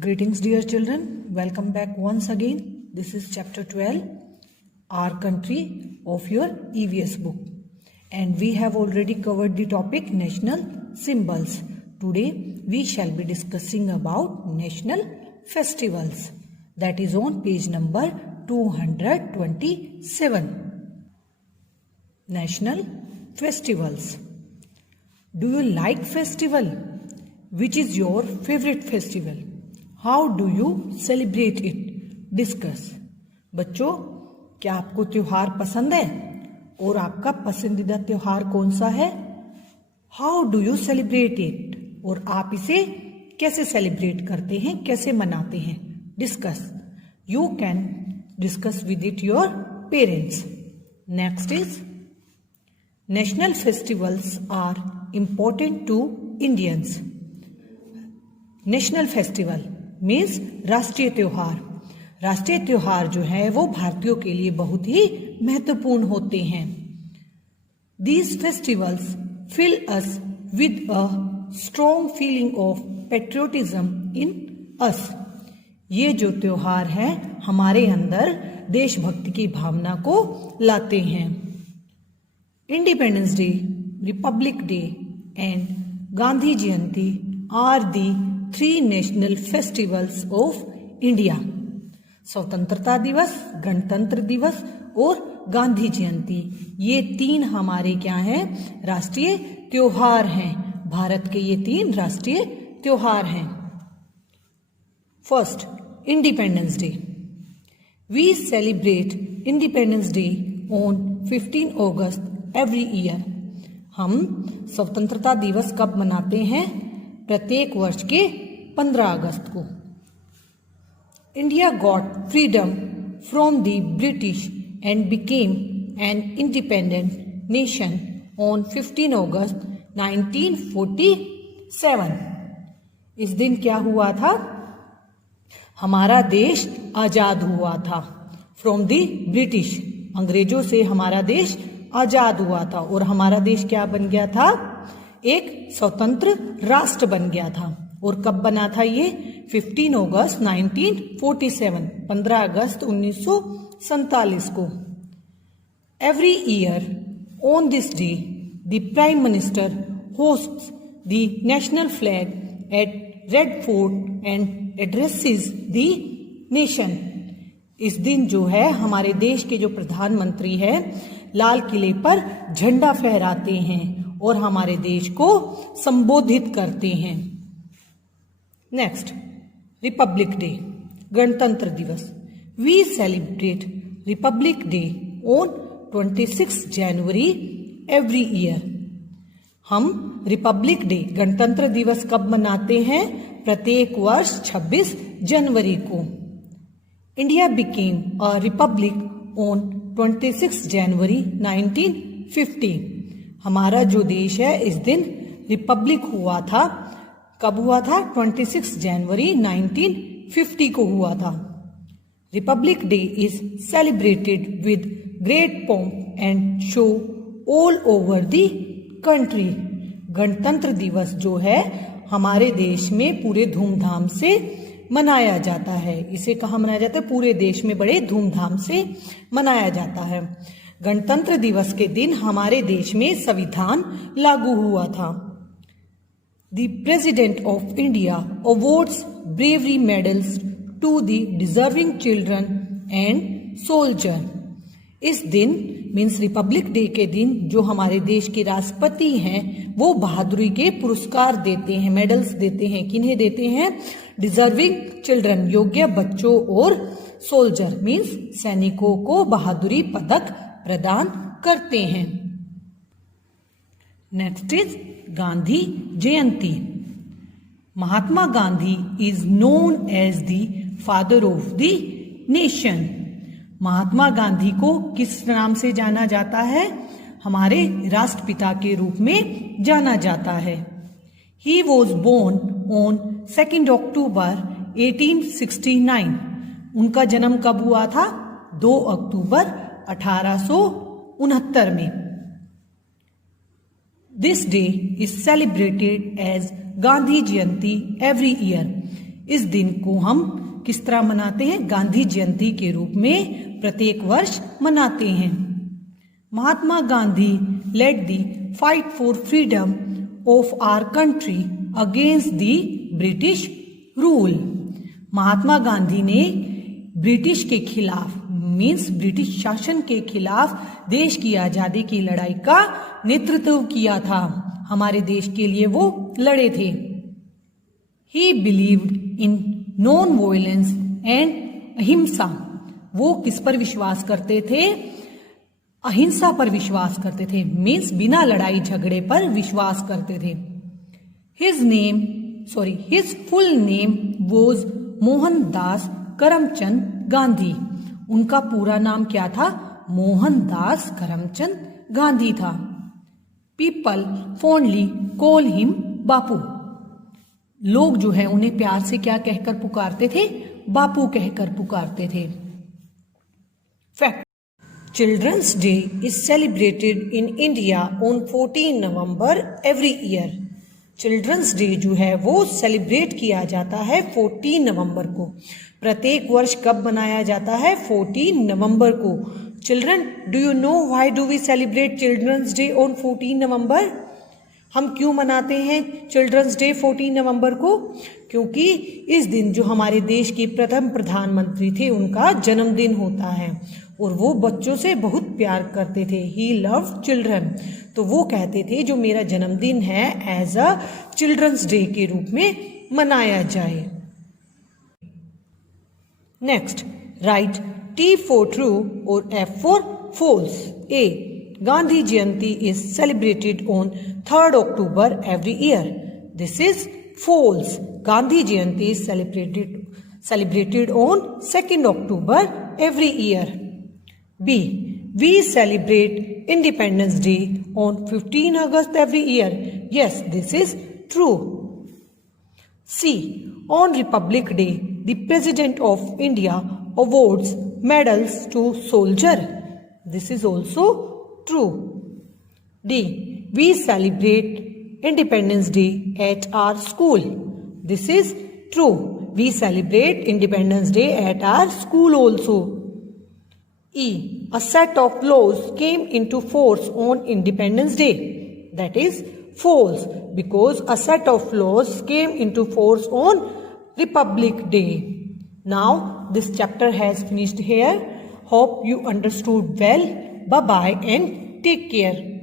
Greetings, dear children. Welcome back once again. This is chapter 12, Our Country of your EVS book. And we have already covered the topic national symbols. Today we shall be discussing about national festivals. That is on page number 227. National festivals. Do you like festival? Which is your favorite festival? How do you celebrate it? Discuss. बच्चों, क्या आपको त्योहार पसंद है और आपका पसंदीदा त्योहार कौन सा है? How do you celebrate it? और आप इसे कैसे सेलिब्रेट करते हैं, कैसे मनाते हैं? Discuss. You can discuss with it your parents. Next is national festivals are important to Indians. National festival means राष्ट्रीय त्योहार. राष्ट्रीय त्योहार जो है वो भारतीयों के लिए बहुत ही महत्वपूर्ण होते हैं. These festivals fill us with a strong feeling of patriotism in us. ये जो त्योहार है हमारे अंदर देशभक्ति की भावना को लाते हैं. Independence Day, Republic Day and Gandhi Jayanti are the 3 national festivals of India. स्वतंत्रता दिवस, गणतंत्र दिवस और गांधी जयंती, ये 3 हमारे क्या हैं? राष्ट्रीय त्योहार हैं. भारत के ये 3 राष्ट्रीय त्योहार हैं. First, Independence Day. We celebrate Independence Day on 15 August every year. हम स्वतंत्रता दिवस कब मनाते हैं? प्रत्येक वर्ष के 15 अगस्त को. India got freedom from the British and became an independent nation on 15 अगस्त 1947. इस दिन क्या हुआ था? हमारा देश आजाद हुआ था. फ्रॉम द ब्रिटिश, अंग्रेजों से हमारा देश आजाद हुआ था और हमारा देश क्या बन गया था? एक स्वतंत्र राष्ट्र बन गया था. और कब बना था ये? 15 अगस्त 1947, 15 अगस्त 1947 को. Every year on this day the prime minister hosts the national flag at Red Fort and addresses the nation. इस दिन जो है हमारे देश के जो प्रधानमंत्री है लाल किले पर झंडा फहराते हैं और हमारे देश को संबोधित करते हैं. नेक्स्ट, रिपब्लिक डे, गणतंत्र दिवस. We celebrate Republic Day on 26 January every year. हम रिपब्लिक डे, गणतंत्र दिवस कब मनाते हैं? प्रत्येक वर्ष 26 जनवरी को. India became a republic on 26 जनवरी 1950. हमारा जो देश है इस दिन रिपब्लिक हुआ था. कब हुआ था? 26 जनवरी 1950 को हुआ था. Republic Day is celebrated with great pomp and show all over the country. गणतंत्र दिवस जो है हमारे देश में पूरे धूमधाम से मनाया जाता है. इसे कहाँ मनाया जाता है? पूरे देश में बड़े धूमधाम से मनाया जाता है. गणतंत्र दिवस के दिन हमारे देश में संविधान लागू हुआ था. The president of India awards bravery medals to the deserving children and soldier. इस दिन मीन्स रिपब्लिक डे के दिन जो हमारे देश के राष्ट्रपति हैं वो बहादुरी के पुरस्कार देते हैं, मेडल्स देते हैं. किन्हें देते हैं? डिजर्विंग चिल्ड्रन, योग्य बच्चों, और सोल्जर मीन्स सैनिकों को बहादुरी पदक प्रदान करते हैं. Next is Gandhi Jayanti. Mahatma Gandhi is known as the father of the nation. Mahatma Gandhi को किस नाम से जाना जाता है? हमारे राष्ट्रपिता के रूप में जाना जाता है. ही वॉज बोर्न ऑन 2 अक्टूबर 1869. उनका जन्म कब हुआ था? 2 अक्टूबर 1869 में. This day is celebrated as Gandhi Jayanti every year. इस दिन को हम किस तरह मनाते हैं? गांधी जयंती के रूप में प्रत्येक वर्ष मनाते हैं। Mahatma Gandhi led the fight for freedom of our country against the British rule. Mahatma Gandhi ने ब्रिटिश के खिलाफ मीन्स ब्रिटिश शासन के खिलाफ देश की आजादी की लड़ाई का नेतृत्व किया था। हमारे देश के लिए वो लड़े थे। He believed in non-violence and अहिंसा। वो किस पर विश्वास करते थे? अहिंसा पर विश्वास करते थे, मीन्स बिना लड़ाई झगड़े पर विश्वास करते थे। His full name was Mohandas Karamchand Gandhi. उनका पूरा नाम क्या था? मोहनदास करमचंद गांधी था। People fondly call him बापू। लोग जो है उन्हें प्यार से क्या कहकर पुकारते थे? बापू कहकर पुकारते थे। Fact, Children's Day is celebrated in India on 14 November every year. Children's Day जो है वो सेलिब्रेट किया जाता है 14 नवंबर को। प्रत्येक वर्ष कब मनाया जाता है? 14 नवंबर को। Children, do you know why do we celebrate Children's Day on 14 November? हम क्यों मनाते हैं चिल्ड्रंस डे 14 नवंबर को? क्योंकि इस दिन जो हमारे देश के प्रथम प्रधानमंत्री थे उनका जन्मदिन होता है और वो बच्चों से बहुत प्यार करते थे। He loved children. तो वो कहते थे जो मेरा जन्मदिन है एज अ चिल्ड्रंस डे के रूप में मनाया जाए। Next, right T for true or F for false. A. Gandhi Jayanti is celebrated on 3rd October every year. This is false. Gandhi Jayanti is celebrated on 2nd October every year. B. We celebrate Independence Day on 15 August every year. Yes, this is true. C. On Republic Day, the President of India awards medals to soldier. This is also true. D. We celebrate Independence Day at our school. This is true. We celebrate Independence Day at our school also. E. A set of laws came into force on Independence Day. That is false, because a set of laws came into force on Republic Day. Now this chapter has finished here. Hope you understood well. Bye bye and take care.